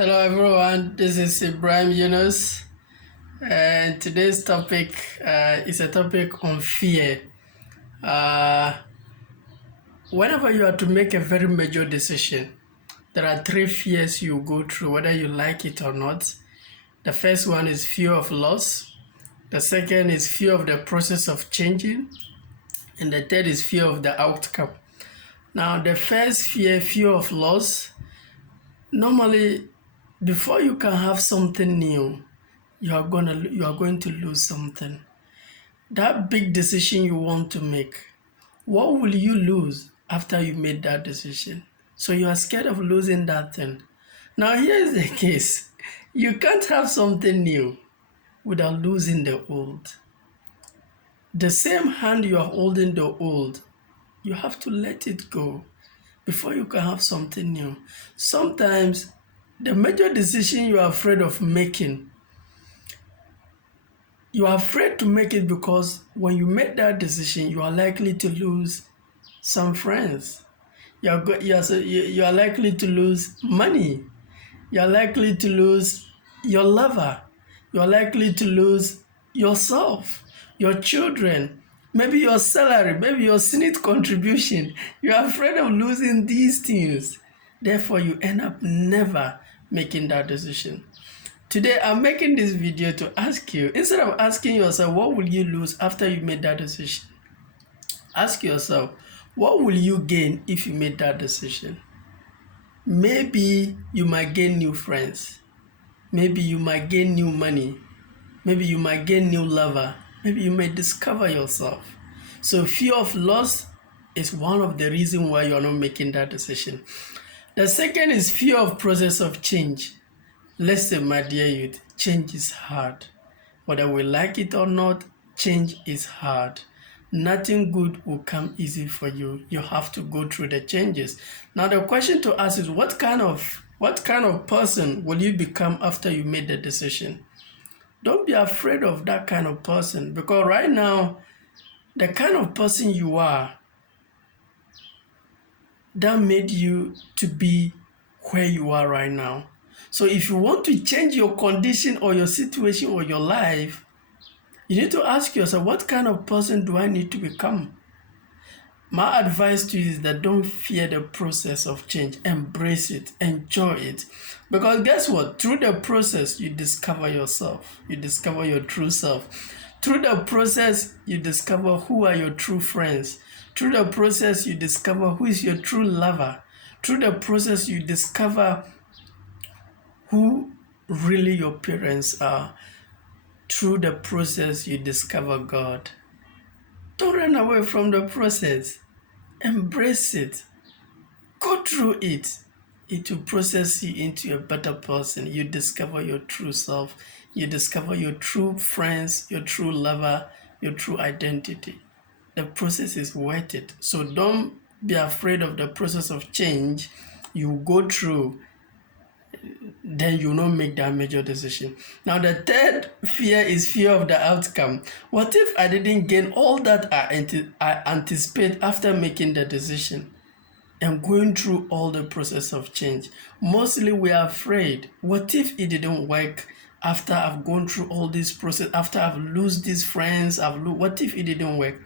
Hello everyone, this is Ibrahim Yunus, and today's topic is a topic on fear. Uh, Whenever you are to make a very major decision, there are three fears you go through, whether you like it or not. The first one is fear of loss, the second is fear of the process of changing, and the third is fear of the outcome. Now, the first fear of loss, normally, before you can have something new, you are going to lose something. That big decision you want to make, what will you lose after you made that decision? So you are scared of losing that thing. Now here's the case. You can't have something new without losing the old. The same hand you are holding the old, you have to let it go before you can have something new. Sometimes the major decision you are afraid of making, you are afraid to make it because when you make that decision, you are likely to lose some friends. You are likely to lose money. You are likely to lose your lover. You are likely to lose yourself, your children, maybe your salary, maybe your Senate contribution. You are afraid of losing these things. Therefore, you end up never making that decision. Today, I'm making this video to ask you, instead of asking yourself, what will you lose after you made that decision? Ask yourself, what will you gain if you made that decision? Maybe you might gain new friends. Maybe you might gain new money. Maybe you might gain new lover. Maybe you may discover yourself. So fear of loss is one of the reasons why you're not making that decision. The second is fear of process of change. Listen, my dear youth, change is hard. Whether we like it or not, change is hard. Nothing good will come easy for you. You have to go through the changes. Now the question to ask is, what kind of person will you become after you made the decision? Don't be afraid of that kind of person, because right now, the kind of person you are, that made you to be where you are right now. So if you want to change your condition or your situation or your life, you need to ask yourself, what kind of person do I need to become? My advice to you is that don't fear the process of change. Embrace it. Enjoy it. Because guess what? Through the process, you discover yourself. You discover your true self. Through the process, you discover who are your true friends. Through the process, you discover who is your true lover. Through the process, you discover who really your parents are. Through the process, you discover God. Don't run away from the process. Embrace it. Go through it. It will process you into a better person. You discover your true self. You discover your true friends, your true lover, your true identity. The process is worth it. So don't be afraid of the process of change you go through. Then you not make that major decision. Now the third fear is fear of the outcome. What if I didn't gain all that I anticipate after making the decision and going through all the process of change? Mostly we are afraid. What if it didn't work after I've gone through all this process, after I've lose these friends, what if it didn't work?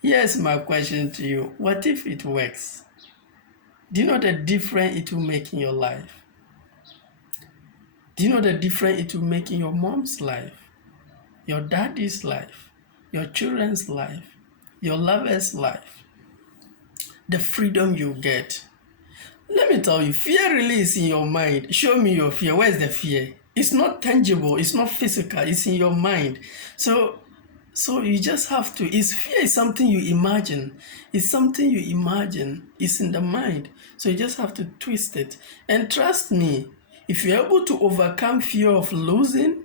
Here's my question to you. What if it works? Do you know the difference it will make in your life? Do you know the difference it will make in your mom's life, your daddy's life, your children's life, your lover's life? The freedom you get. Let me tell you, fear really is in your mind. Show me your fear. Where's the fear? It's not tangible. It's not physical. It's in your mind. So you just have to. Fear is something you imagine. It's something you imagine. It's in the mind. So you just have to twist it. And trust me, if you're able to overcome fear of losing,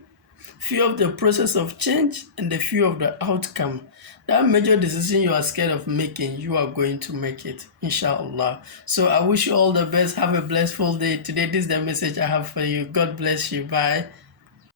fear of the process of change, and the fear of the outcome, that major decision you are scared of making, you are going to make it, inshallah. So I wish you all the best. Have a blissful day. Today, this is the message I have for you. God bless you. Bye.